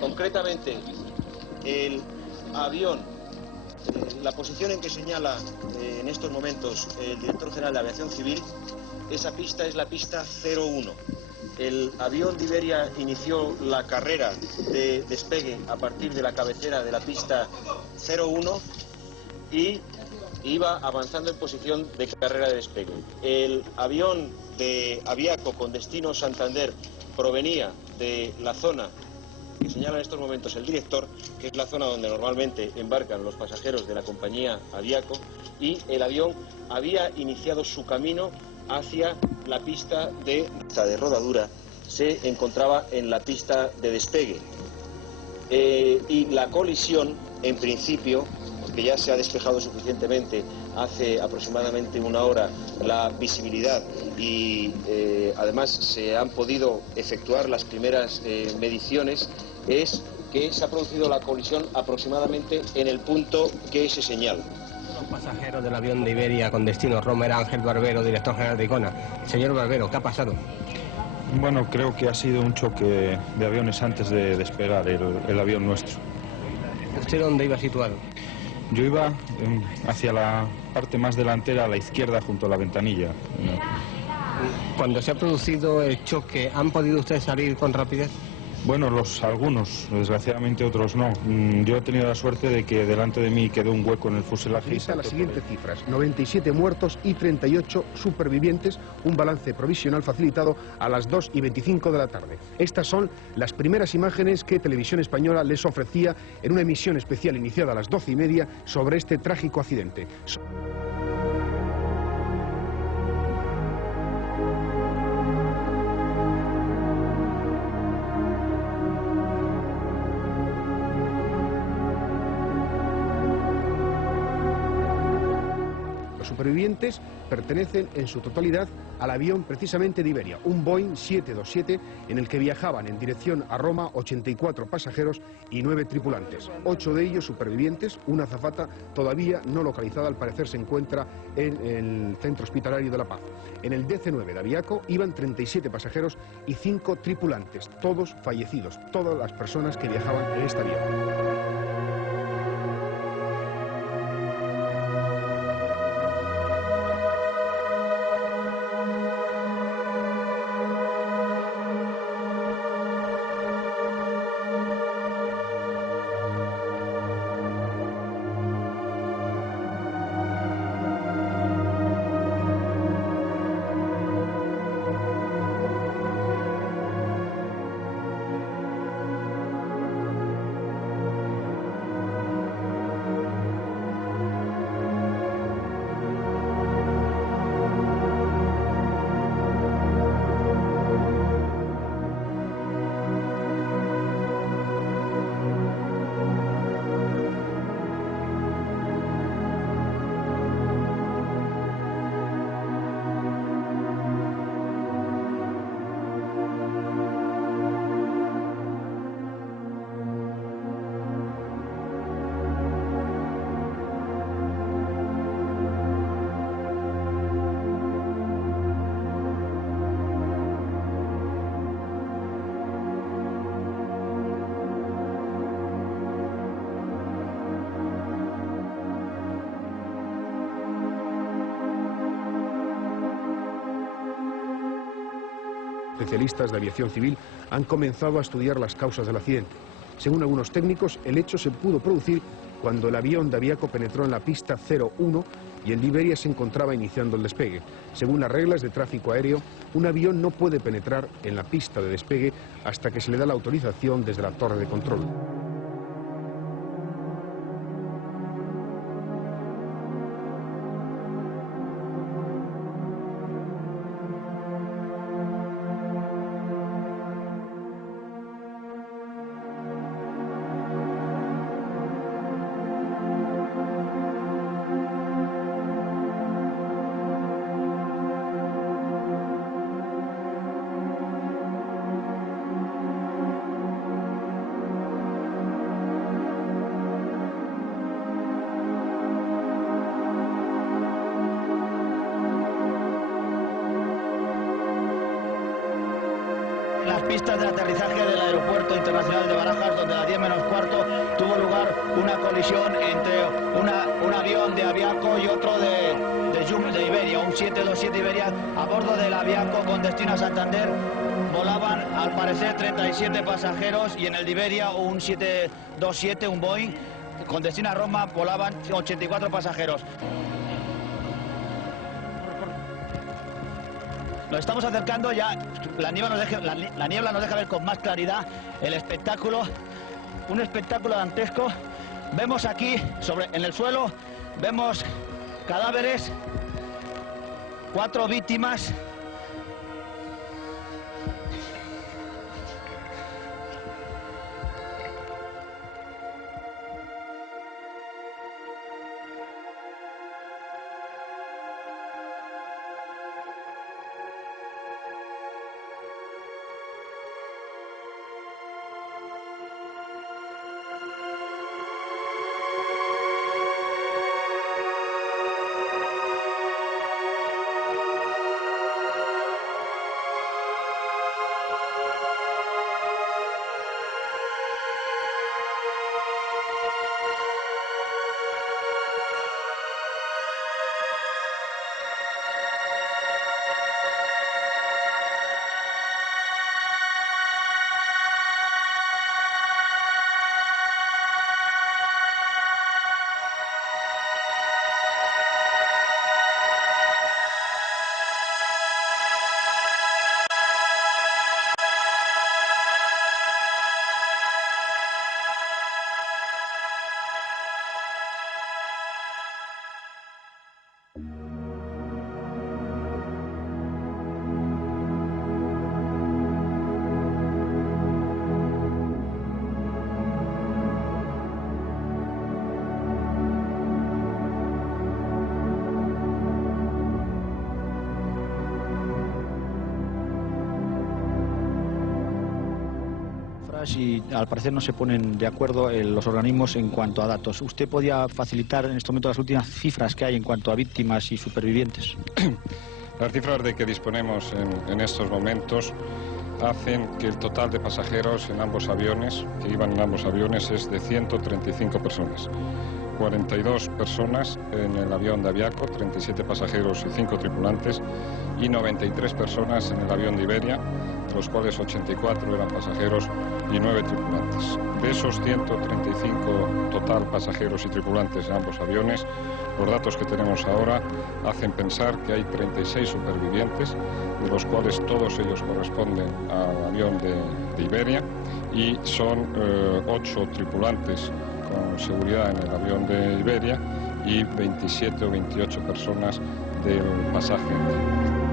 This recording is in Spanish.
Concretamente, el avión, la posición en que señala en estos momentos el director general de Aviación Civil, esa pista es la pista 01. El avión de Iberia inició la carrera de despegue a partir de la cabecera de la pista 01 y iba avanzando en posición de carrera de despegue. El avión de Aviaco con destino Santander provenía de la zona que señala en estos momentos el director, que es la zona donde normalmente embarcan los pasajeros de la compañía Aviaco, y el avión había iniciado su camino hacia la pista de rodadura, se encontraba en la pista de despegue. Y la colisión, en principio, porque ya se ha despejado suficientemente hace aproximadamente una hora la visibilidad y además se han podido efectuar las primeras mediciones, es que se ha producido la colisión aproximadamente en el punto que se señala. Los pasajeros del avión de Iberia con destino Roma era Ángel Barbero, director general de ICONA. Señor Barbero, ¿qué ha pasado? Bueno, creo que ha sido un choque de aviones antes de despegar el avión nuestro. ¿Usted dónde iba situado? Yo iba hacia la parte más delantera, a la izquierda, junto a la ventanilla. Cuando se ha producido el choque, ¿han podido ustedes salir con rapidez? Bueno, algunos, desgraciadamente otros no. Yo he tenido la suerte de que delante de mí quedó un hueco en el fuselaje. Lista las siguientes cifras: 97 muertos y 38 supervivientes, un balance provisional facilitado a las 2:25 de la tarde. Estas son las primeras imágenes que Televisión Española les ofrecía en una emisión especial iniciada a las 12:30 sobre este trágico accidente. Los supervivientes pertenecen en su totalidad al avión precisamente de Iberia, un Boeing 727 en el que viajaban en dirección a Roma 84 pasajeros y 9 tripulantes. 8 de ellos supervivientes, una azafata todavía no localizada, al parecer se encuentra en el centro hospitalario de La Paz. En el DC-9 de Aviaco iban 37 pasajeros y 5 tripulantes, todos fallecidos, todas las personas que viajaban en este avión. Especialistas de aviación civil han comenzado a estudiar las causas del accidente. Según algunos técnicos, el hecho se pudo producir cuando el avión de Aviaco penetró en la pista 01 y el de Iberia se encontraba iniciando el despegue. Según las reglas de tráfico aéreo, un avión no puede penetrar en la pista de despegue hasta que se le da la autorización desde la torre de control. pistas de aterrizaje del Aeropuerto Internacional de Barajas, donde a las 10 menos cuarto tuvo lugar una colisión entre un avión de Aviaco y otro de Iberia, un 727 Iberia, a bordo del Aviaco con destino a Santander. Volaban al parecer 37 pasajeros y en el de Iberia un 727, un Boeing, con destino a Roma volaban 84 pasajeros. Nos estamos acercando ya, la niebla nos deja ver con más claridad el espectáculo, un espectáculo dantesco. Vemos aquí, en el suelo, vemos cadáveres, 4 víctimas. Y al parecer no se ponen de acuerdo los organismos en cuanto a datos. ¿Usted podía facilitar en este momento las últimas cifras que hay en cuanto a víctimas y supervivientes? Las cifras de que disponemos en estos momentos hacen que el total de pasajeros en ambos aviones, que iban en ambos aviones, es de 135 personas. 42 personas en el avión de Aviaco, 37 pasajeros y 5 tripulantes, y 93 personas en el avión de Iberia, de los cuales 84 eran pasajeros y 9 tripulantes. De esos 135 total pasajeros y tripulantes en ambos aviones, los datos que tenemos ahora hacen pensar que hay 36 supervivientes, de los cuales todos ellos corresponden al avión de Iberia, y son 8 tripulantes con seguridad en el avión de Iberia y 27 o 28 personas del pasaje.